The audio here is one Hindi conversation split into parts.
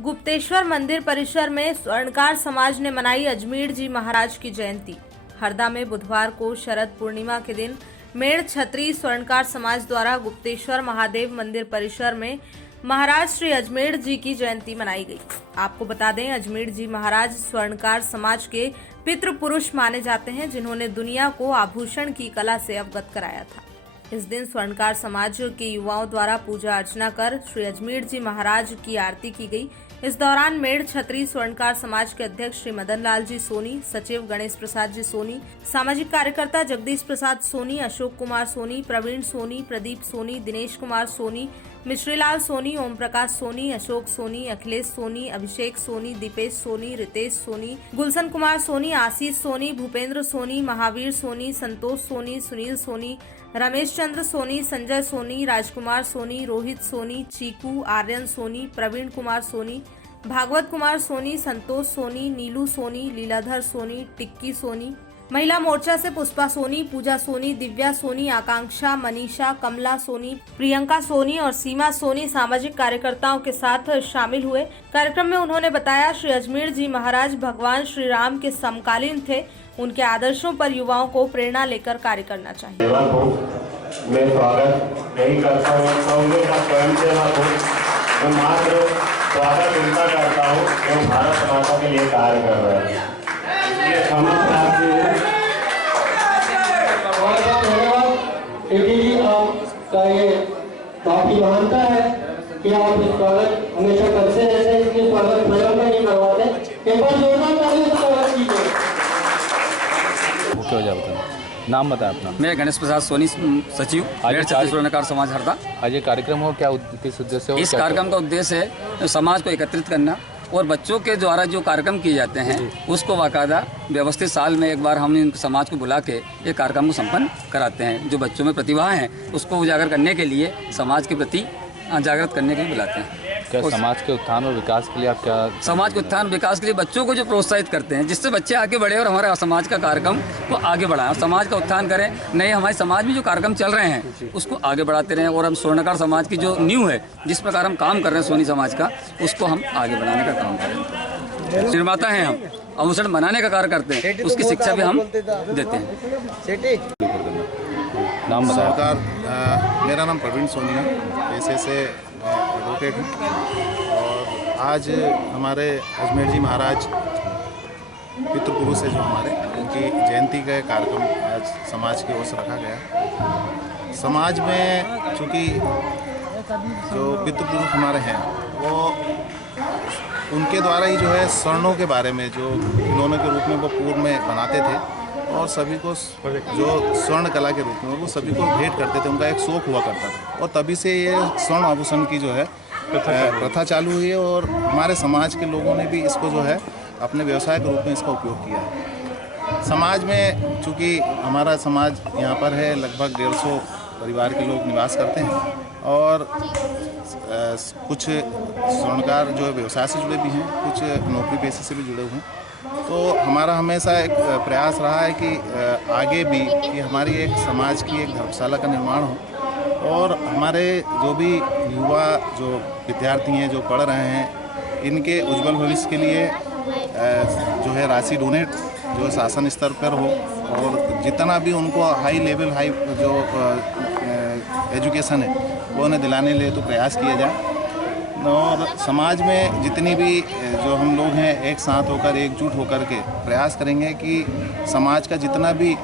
गुप्तेश्वर मंदिर परिसर में स्वर्णकार समाज ने मनाई अजमेर जी महाराज की जयंती। हरदा में बुधवार को शरद पूर्णिमा के दिन मेड़ छत्री स्वर्णकार समाज द्वारा गुप्तेश्वर महादेव मंदिर परिसर में महाराज श्री अजमेर जी की जयंती मनाई गई। आपको बता दें, अजमेर जी महाराज स्वर्णकार समाज के पितृ पुरुष माने जाते हैं, जिन्होंने दुनिया को आभूषण की कला से अवगत कराया था। इस दिन स्वर्णकार समाज के युवाओं द्वारा पूजा अर्चना कर श्री अजमेर जी महाराज की आरती की गई। इस दौरान मेड़ छत्री स्वर्णकार समाज के अध्यक्ष श्री मदन लाल जी सोनी, सचिव गणेश प्रसाद जी सोनी, सामाजिक कार्यकर्ता जगदीश प्रसाद सोनी, अशोक कुमार सोनी, प्रवीण सोनी, प्रदीप सोनी, दिनेश कुमार सोनी, मिश्रीलाल सोनी, ओम प्रकाश सोनी, अशोक सोनी, अखिलेश सोनी, अभिषेक सोनी, दीपेश सोनी, रितेश सोनी, गुलशन कुमार सोनी, आशीष सोनी, भूपेंद्र सोनी, महावीर सोनी, संतोष सोनी, सुनील सोनी, रमेश चंद्र सोनी, संजय सोनी, राजकुमार सोनी, रोहित सोनी, चीकू, आर्यन सोनी, प्रवीण कुमार सोनी, भागवत कुमार सोनी, संतोष सोनी, नीलू सोनी, लीलाधर सोनी, टिक्की सोनी, महिला मोर्चा से पुष्पा सोनी, पूजा सोनी, दिव्या सोनी, आकांक्षा, मनीषा, कमला सोनी, प्रियंका सोनी और सीमा सोनी सामाजिक कार्यकर्ताओं के साथ शामिल हुए। कार्यक्रम में उन्होंने बताया, श्री अजमेर जी महाराज भगवान श्री राम के समकालीन थे। उनके आदर्शों पर युवाओं को प्रेरणा लेकर कार्य करना चाहिए। मैं स्वागत नहीं करता हूँ, कांग्रेस का स्वयंसेवक हूँ। मैं मात्र स्वागत उनका करता हूँ जो भारत माता के लिए कार्य कर रहे हैं। इसलिए समस्त आपका ये काफी महानता है कि आप इस स्वागत हमेशा करते रहते हैं, इसलिए स्वागत स्वयं में नहीं करवाते। एक बार जोरदार ताली से स्वागत कीजिए। मुख्य वजह बताना, नाम बताएं अपना। मैं गणेश प्रसाद सोनी, सचिव मेड़ छत्री स्वर्णकार समाज हरदा। आज ये कार्यक्रम हो क्या, किस उद्देश्य हो? इस कार्यक्रम का उद्देश्य है समाज को एकत्रित करना और बच्चों के द्वारा जो कार्यक्रम किए जाते हैं उसको बाकायदा व्यवस्थित साल में एक बार हम इन समाज को बुला के ये कार्यक्रम को संपन्न कराते हैं। जो बच्चों में प्रतिभा है उसको उजागर करने के लिए, समाज के प्रति जागृत करने के लिए बुलाते हैं। क्या समाज के उत्थान और विकास के लिए आप क्या? समाज के उत्थान विकास के लिए बच्चों को जो प्रोत्साहित करते हैं, जिससे बच्चे आगे बढ़े और हमारे समाज का कार्यक्रम को आगे बढ़ाएं और समाज का उत्थान करें। नए हमारे समाज में जो कार्यक्रम चल रहे हैं उसको आगे बढ़ाते रहें और हम स्वर्णकार समाज की जो न्यू है, जिस प्रकार हम काम कर रहे हैं सोनी समाज का, उसको हम आगे बढ़ाने का काम करें। निर्माता हैं हम, आभूषण बनाने का कार्य करते हैं, उसकी शिक्षा भी हम देते हैं। नाम बताएं। मेरा नाम प्रवीण सोनी है, पेशे से एडवोकेट हूँ। और आज हमारे अजमेर जी महाराज पितृपुरुष है जो हमारे, उनकी जयंती का कार्यक्रम आज समाज की ओर से रखा गया। समाज में चूँकि जो पितृपुरुष हमारे हैं वो उनके द्वारा ही जो है स्वर्णों के बारे में जो खिलौनों के रूप में वो पूर्व में बनाते थे और सभी को जो स्वर्ण कला के रूप में वो सभी को भेंट करते थे। उनका एक शौक हुआ करता था और तभी से ये स्वर्ण आभूषण की जो है प्रथा चालू हुई है और हमारे समाज के लोगों ने भी इसको जो है अपने व्यवसाय के रूप में इसका उपयोग किया है। समाज में चूँकि हमारा समाज यहाँ पर है, लगभग 150 परिवार के लोग निवास करते हैं और कुछ स्वर्णकार जो है व्यवसाय से जुड़े भी हैं, कुछ नौकरी पेशे से भी जुड़े हुए हैं। तो हमारा हमेशा एक प्रयास रहा है कि आगे भी कि हमारी एक समाज की एक धर्मशाला का निर्माण हो और हमारे जो भी युवा जो विद्यार्थी हैं जो पढ़ रहे हैं, इनके उज्जवल भविष्य के लिए जो है राशि डोनेट जो शासन स्तर पर हो और जितना भी उनको हाई लेवल जो एजुकेशन है वो उन्हें दिलाने लिए तो प्रयास किया जाए। और समाज में जितनी भी जो हम लोग हैं एक साथ होकर, एकजुट होकर के प्रयास करेंगे कि समाज का जितना भी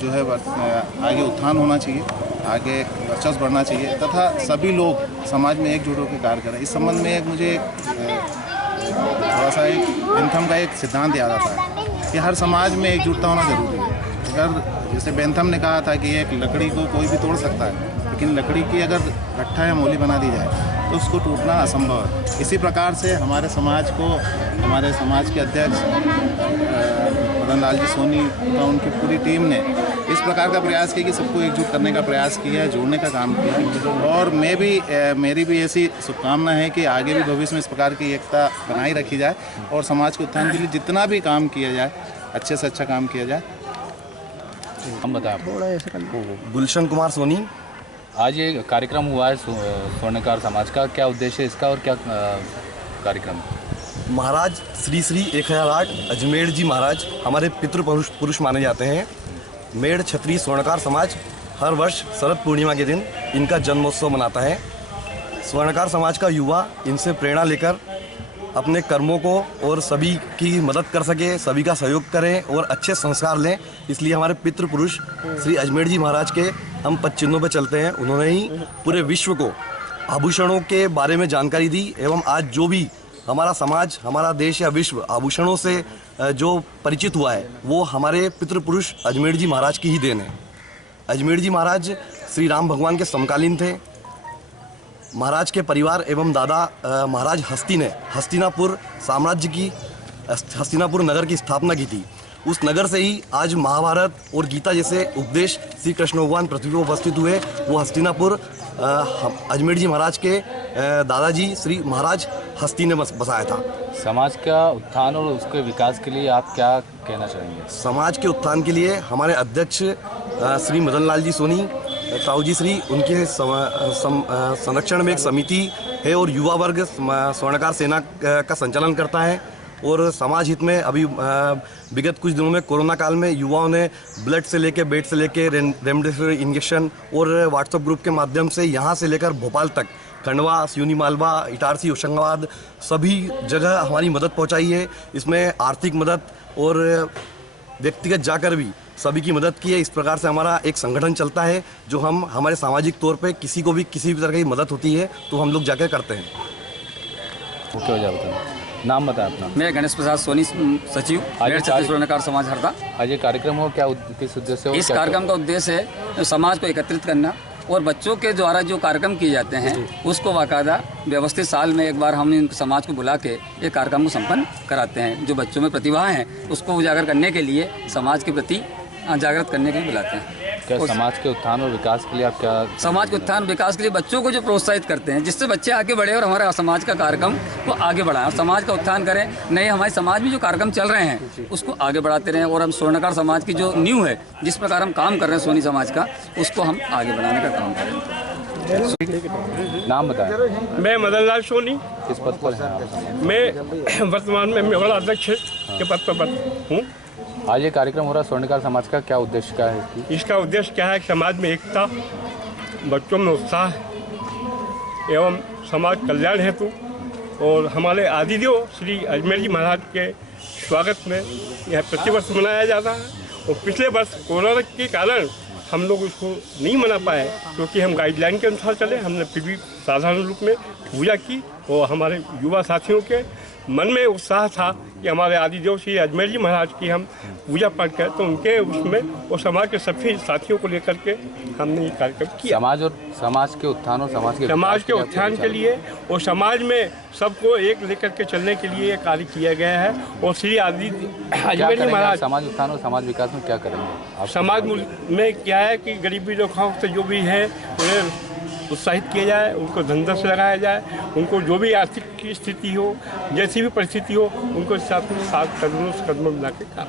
जो है आगे उत्थान होना चाहिए, आगे वर्चस्व बढ़ना चाहिए तथा सभी लोग समाज में एकजुट होकर कार्य करें। इस संबंध में एक मुझे थोड़ा सा एक बेंथम का एक सिद्धांत याद आता है कि हर समाज में एकजुटता होना जरूरी है। अगर जैसे बेंथम ने कहा था कि एक लकड़ी को कोई भी तोड़ सकता है, लेकिन लकड़ी की अगर गट्ठा या मोली बना दी जाए तो उसको टूटना असंभव है। इसी प्रकार से हमारे समाज को हमारे समाज के अध्यक्ष मदन लाल जी सोनी और उनकी पूरी टीम ने इस प्रकार का प्रयास किया कि सबको एकजुट करने का प्रयास किया है, जोड़ने का काम किया है। और मेरी भी ऐसी शुभकामना है कि आगे भी भविष्य में इस प्रकार की एकता बनाई रखी जाए और समाज के उत्थान के लिए जितना भी काम किया जाए अच्छे से अच्छा काम किया जाए। हम बताएं। गुलशन कुमार सोनी। आज ये कार्यक्रम हुआ है स्वर्णकार समाज का, क्या उद्देश्य है इसका और क्या कार्यक्रम? महाराज श्री श्री 1008 अजमेर जी महाराज हमारे पितृ पुरुष माने जाते हैं। मेड़ क्षत्रिय स्वर्णकार समाज हर वर्ष शरद पूर्णिमा के दिन इनका जन्मोत्सव मनाता है। स्वर्णकार समाज का युवा इनसे प्रेरणा लेकर अपने कर्मों को और सभी की मदद कर सके, सभी का सहयोग करें और अच्छे संस्कार लें। इसलिए हमारे पितृ पुरुष श्री अजमेर जी महाराज के हम पद चिन्हों पर चलते हैं। उन्होंने ही पूरे विश्व को आभूषणों के बारे में जानकारी दी एवं आज जो भी हमारा समाज, हमारा देश या विश्व आभूषणों से जो परिचित हुआ है वो हमारे पितृ पुरुष अजमेर जी महाराज की ही देन है। अजमेर जी महाराज श्री राम भगवान के समकालीन थे। महाराज के परिवार एवं दादा महाराज हस्ती ने हस्तिनापुर साम्राज्य की, हस्तिनापुर नगर की स्थापना की थी। उस नगर से ही आज महाभारत और गीता जैसे उपदेश श्री कृष्ण भगवान पृथ्वी पर उपस्थित हुए। वो हस्तिनापुर अजमेर जी महाराज के दादाजी श्री महाराज हस्ती ने बसाया था। समाज का उत्थान और उसके विकास के लिए आप क्या कहना चाहेंगे? समाज के उत्थान के लिए हमारे अध्यक्ष श्री मदन लाल जी सोनी ताऊ जी श्री उनके संरक्षण में एक समिति है और युवा वर्ग स्वर्णकार सेना का संचालन करता है। और समाज हित में अभी विगत कुछ दिनों में कोरोना काल में युवाओं ने ब्लड से लेके, बेड से लेके रेमडेसिविर इंजेक्शन और व्हाट्सएप ग्रुप के माध्यम से यहाँ से लेकर भोपाल तक, खंडवा, सिवनी मालवा, इटारसी, होशंगाबाद सभी जगह हमारी मदद पहुँचाई है। इसमें आर्थिक मदद और व्यक्तिगत जाकर भी सभी की मदद की है। इस प्रकार से हमारा एक संगठन चलता है जो हम हमारे सामाजिक तौर पे किसी को भी किसी भी तरह की मदद होती है तो हम लोग जाकर करते हैं। मुख्य वजह बताएं, नाम बताएं अपना। मैं गणेश प्रसाद सोनी, सचिव मेड़ छत्तीस स्वर्णकार समाज हरदा। आज ये कार्यक्रम हो क्या, किस उद्देश्य हो? इस कार्यक्रम का उद्देश्य है समाज को एकत्रित करना और बच्चों के द्वारा जो कार्यक्रम किए जाते हैं उसको बाकायदा व्यवस्थित साल में एक बार हम इन समाज को बुला के ये कार्यक्रम को संपन्न कराते हैं। जो बच्चों में प्रतिभा हैं उसको उजागर करने के लिए, समाज के प्रति जागृत करने के लिए बुलाते हैं। क्या समाज के उत्थान और विकास के लिए आप क्या? समाज के उत्थान विकास के लिए बच्चों को जो प्रोत्साहित करते हैं जिससे बच्चे आगे बढ़े और हमारा समाज का कार्यक्रम को आगे बढ़ाएं और समाज का उत्थान करें। नए हमारे समाज में जो कार्यक्रम चल रहे हैं उसको आगे बढ़ाते रहें और हम स्वर्णकार समाज की जो न्यू है, जिस प्रकार हम काम कर रहे हैं सोनी समाज का, उसको हम आगे बढ़ाने का काम करें। नाम बताएं। मैं मदन लाल सोनी, किस पद पर हैं आप? मैं वर्तमान में मेवाड़ अध्यक्ष के पद पर हूँ। आज ये कार्यक्रम हो रहा है स्वर्णकार समाज का, क्या उद्देश्य क्या है? इसका उद्देश्य क्या है कि समाज में एकता, बच्चों में उत्साह एवं समाज कल्याण हेतु और हमारे आदिदेव श्री अजमेर जी महाराज के स्वागत में यह प्रतिवर्ष मनाया जाता है। और पिछले वर्ष कोरोना के कारण हम लोग उसको नहीं मना पाए क्योंकि हम गाइडलाइन के अनुसार चले। हमने फिर भी साधारण रूप में पूजा की और हमारे युवा साथियों के मन में उत्साह था कि हमारे आदिदेव श्री अजमेर जी महाराज की हम पूजा पाठ करें, तो उनके उसमें और समाज के सभी साथियों को लेकर के हमने ये कार्यक्रम किया। समाज के उत्थान और समाज के उत्थान के लिए और समाज में सबको एक लेकर के चलने के लिए कार्य किया गया है। और श्री अजमेर जी महाराज समाज उत्थान और समाज विकास में क्या करेंगे आप? समाज में क्या है कि गरीबी रेखाओं से जो भी है उन्हें उत्साहित किया जाए, उनको धंधा से लगाया जाए, उनको जो भी आर्थिक की स्थिति हो, जैसी भी परिस्थिति हो, उनको साथ कदम मिला के काम।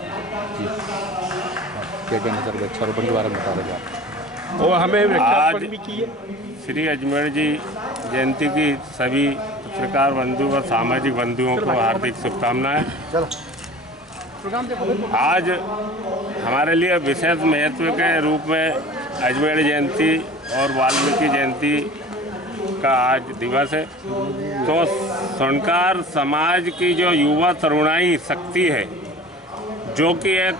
क्या कहना सर, वृक्षारोपण के बारे में बता रहे आप? और हमें वृक्षारोपण भी किए। श्री अजमेर जी जयंती की सभी पत्रकार बंधु और सामाजिक बंधुओं को हार्दिक शुभकामनाएं। आज हमारे लिए विशेष महत्व के रूप में अजमेर जयंती और वाल्मीकि जयंती का आज दिवस है। तो स्वर्णकार समाज की जो युवा तरुणाई शक्ति है, जो कि एक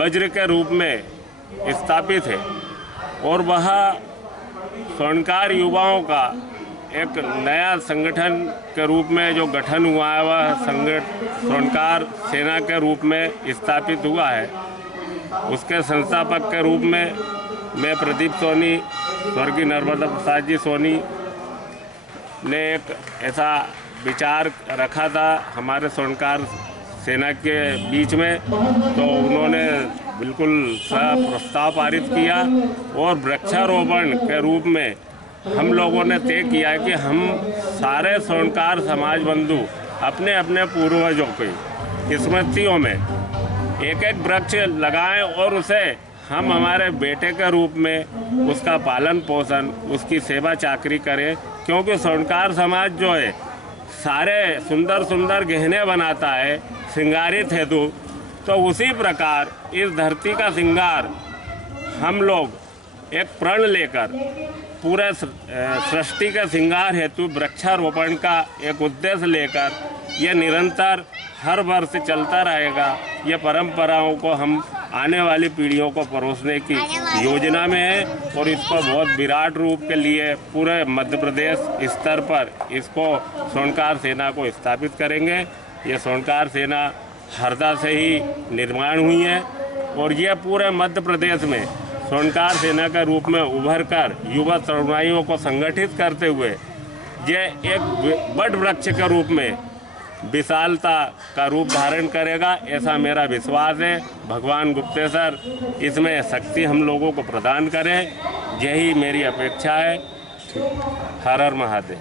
वज्र के रूप में स्थापित है, और वह स्वर्णकार युवाओं का एक नया संगठन के रूप में जो गठन हुआ है, वह स्वर्णकार सेना के रूप में स्थापित हुआ है। उसके संस्थापक के रूप में मैं प्रदीप सोनी, स्वर्गीय नर्मदा प्रसाद जी सोनी ने एक ऐसा विचार रखा था हमारे स्वर्णकार सेना के बीच में, तो उन्होंने बिल्कुल प्रस्ताव पारित किया और वृक्षारोपण के रूप में हम लोगों ने तय किया कि हम सारे स्वर्णकार समाज बंधु अपने अपने पूर्वजों की स्मृतियों में एक एक वृक्ष लगाएं और उसे हम हमारे बेटे के रूप में उसका पालन पोषण, उसकी सेवा चाकरी करें। क्योंकि स्वर्णकार समाज जो है सारे सुंदर सुंदर गहने बनाता है श्रृंगारित हेतु, तो उसी प्रकार इस धरती का श्रृंगार हम लोग एक प्रण लेकर पूरे सृष्टि के श्रृंगार हेतु वृक्षारोपण का एक उद्देश्य लेकर यह निरंतर हर वर्ष चलता रहेगा। ये परंपराओं को हम आने वाली पीढ़ियों को परोसने की योजना में है और इसको बहुत विराट रूप के लिए पूरे मध्य प्रदेश स्तर पर इसको स्वर्णकार सेना को स्थापित करेंगे। ये स्वर्णकार सेना हरदा से ही निर्माण हुई है और ये पूरे मध्य प्रदेश में स्वर्णकार सेना के रूप में उभर कर युवा तरुणाइयों को संगठित करते हुए ये एक बड़ वृक्ष के रूप में विशालता का रूप धारण करेगा, ऐसा मेरा विश्वास है। भगवान गुप्तेश्वर इसमें शक्ति हम लोगों को प्रदान करें, यही मेरी अपेक्षा है। हर हर महादेव।